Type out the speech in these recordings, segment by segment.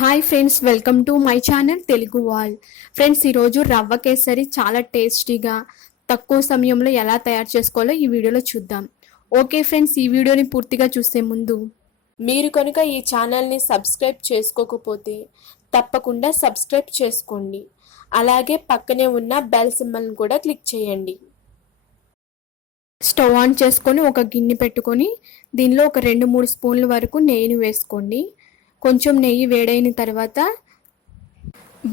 Hi friends, welcome to my channel Telugu wall. Friends, ఈరోజు రవ్వ కేసరి చాలా టేస్టీగా తక్కువ సమయంలో ఎలా తయారు చేసుకోవాలో ఈ వీడియోలో చూద్దాం. ఓకే ఫ్రెండ్స్, ఈ వీడియోని పూర్తిగా చూసే ముందు మీరు కనుక ఈ ఛానల్ని సబ్స్క్రైబ్ చేసుకోకపోతే తప్పకుండా సబ్స్క్రైబ్ చేసుకోండి. అలాగే పక్కనే ఉన్న బెల్ సింబల్ని కూడా క్లిక్ చేయండి. స్టవ్ ఆన్ చేసుకొని ఒక గిన్నె పెట్టుకొని దీనిలో ఒక 2-3 స్పూన్ల వరకు నెయ్యిని వేసుకోండి. కొంచెం నెయ్యి వేడైన తర్వాత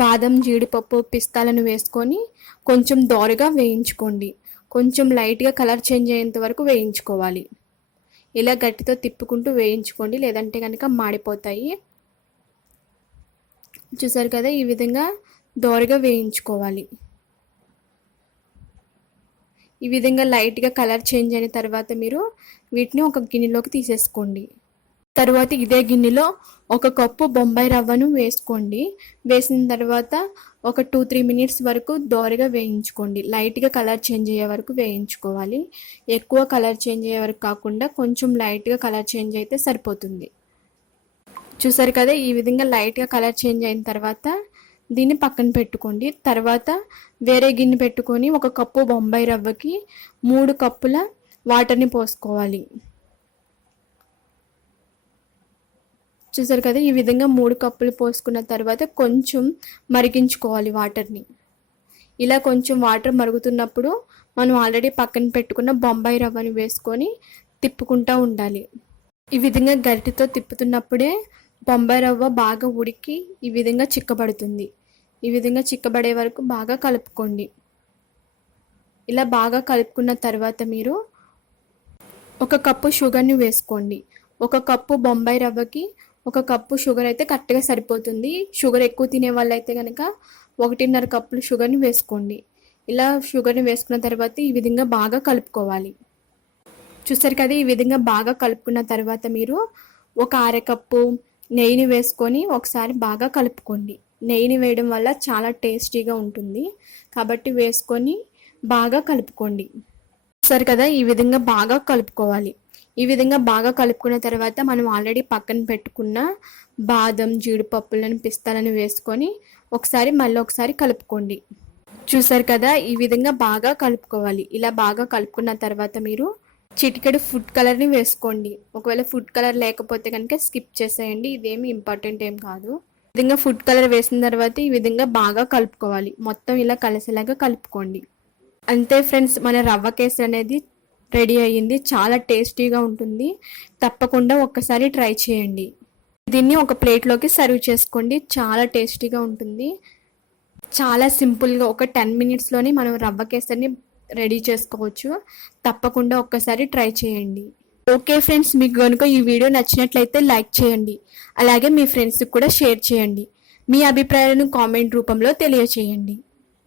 బాదం, జీడిపప్పు, పిస్తాలను వేసుకొని కొంచెం దోరగా వేయించుకోండి. కొంచెం లైట్గా కలర్ చేంజ్ అయ్యేంత వరకు వేయించుకోవాలి. ఇలా గట్టితో తిప్పుకుంటూ వేయించుకోండి, లేదంటే కనుక మాడిపోతాయి. చూసారు కదా, ఈ విధంగా దోరగా వేయించుకోవాలి. ఈ విధంగా లైట్గా కలర్ చేంజ్ అయిన తర్వాత మీరు వీటిని ఒక గిన్నెలోకి తీసేసుకోండి. తర్వాత ఇదే గిన్నెలో 1 కప్పు బొంబాయి రవ్వను వేసుకోండి. వేసిన తర్వాత ఒక 2-3 మినిట్స్ వరకు దోరగా వేయించుకోండి. లైట్గా కలర్ చేంజ్ అయ్యే వరకు వేయించుకోవాలి. ఎక్కువ కలర్ చేంజ్ అయ్యే వరకు కాకుండా కొంచెం లైట్గా కలర్ చేంజ్ అయితే సరిపోతుంది. చూసారు కదా, ఈ విధంగా లైట్గా కలర్ చేంజ్ అయిన తర్వాత దీన్ని పక్కన పెట్టుకోండి. తర్వాత వేరే గిన్నె పెట్టుకొని 1 కప్పు బొంబాయి రవ్వకి 3 కప్పుల వాటర్ని పోసుకోవాలి. చూసారు కదా, ఈ విధంగా 3 కప్పులు పోసుకున్న తర్వాత కొంచెం మరిగించుకోవాలి వాటర్ని. ఇలా కొంచెం వాటర్ మరుగుతున్నప్పుడు మనం ఆల్రెడీ పక్కన పెట్టుకున్న బొంబాయి రవ్వని వేసుకొని తిప్పుకుంటూ ఉండాలి. ఈ విధంగా గరిటెతో తిప్పుతున్నప్పుడే బొంబాయి రవ్వ బాగా ఉడికి ఈ విధంగా చిక్కబడుతుంది. ఈ విధంగా చిక్కబడే వరకు బాగా కలుపుకోండి. ఇలా బాగా కలుపుకున్న తర్వాత మీరు 1 కప్పు షుగర్ని వేసుకోండి. 1 కప్పు బొంబాయి రవ్వకి 1 కప్పు షుగర్ అయితే కరెక్ట్గా సరిపోతుంది. షుగర్ ఎక్కువ తినే వాళ్ళైతే కనుక 1.5 కప్పులు షుగర్ని వేసుకోండి. ఇలా షుగర్ని వేసుకున్న తర్వాత ఈ విధంగా బాగా కలుపుకోవాలి. చూసారు కదా, ఈ విధంగా బాగా కలుపుకున్న తర్వాత మీరు 1 అరకప్పు నెయ్యిని వేసుకొని ఒకసారి బాగా కలుపుకోండి. నెయ్యిని వేయడం వల్ల చాలా టేస్టీగా ఉంటుంది కాబట్టి వేసుకొని బాగా కలుపుకోండి. చూసారు కదా, ఈ విధంగా బాగా కలుపుకోవాలి. ఈ విధంగా బాగా కలుపుకున్న తర్వాత మనం ఆల్రెడీ పక్కన పెట్టుకున్న బాదం, జీడిపప్పులను, పిస్తాలను వేసుకొని మళ్ళీ ఒకసారి కలుపుకోండి. చూసారు కదా, ఈ విధంగా బాగా కలుపుకోవాలి. ఇలా బాగా కలుపుకున్న తర్వాత మీరు చిటికెడు ఫుడ్ కలర్ని వేసుకోండి. ఒకవేళ ఫుడ్ కలర్ లేకపోతే కనుక స్కిప్ చేసేయండి, ఇదేమి ఇంపార్టెంట్ ఏం కాదు. ఈ విధంగా ఫుడ్ కలర్ వేసిన తర్వాత ఈ విధంగా బాగా కలుపుకోవాలి. మొత్తం ఇలా కలిసేలాగా కలుపుకోండి. అంతే ఫ్రెండ్స్, మన రవ్వ కేసరి అనేది రెడీ అయ్యింది. చాలా టేస్టీగా ఉంటుంది. తప్పకుండా ఒక్కసారి ట్రై చేయండి. దీన్ని ఒక ప్లేట్లోకి సర్వ్ చేసుకోండి. చాలా టేస్టీగా ఉంటుంది. చాలా సింపుల్గా ఒక 10 మినిట్స్లోనే మనం రవ్వ కేసరిని రెడీ చేసుకోవచ్చు. తప్పకుండా ఒక్కసారి ట్రై చేయండి. ఓకే ఫ్రెండ్స్, మీకు కనుక ఈ వీడియో నచ్చినట్లయితే లైక్ చేయండి. అలాగే మీ ఫ్రెండ్స్కి కూడా షేర్ చేయండి. మీ అభిప్రాయాలను కామెంట్ రూపంలో తెలియచేయండి.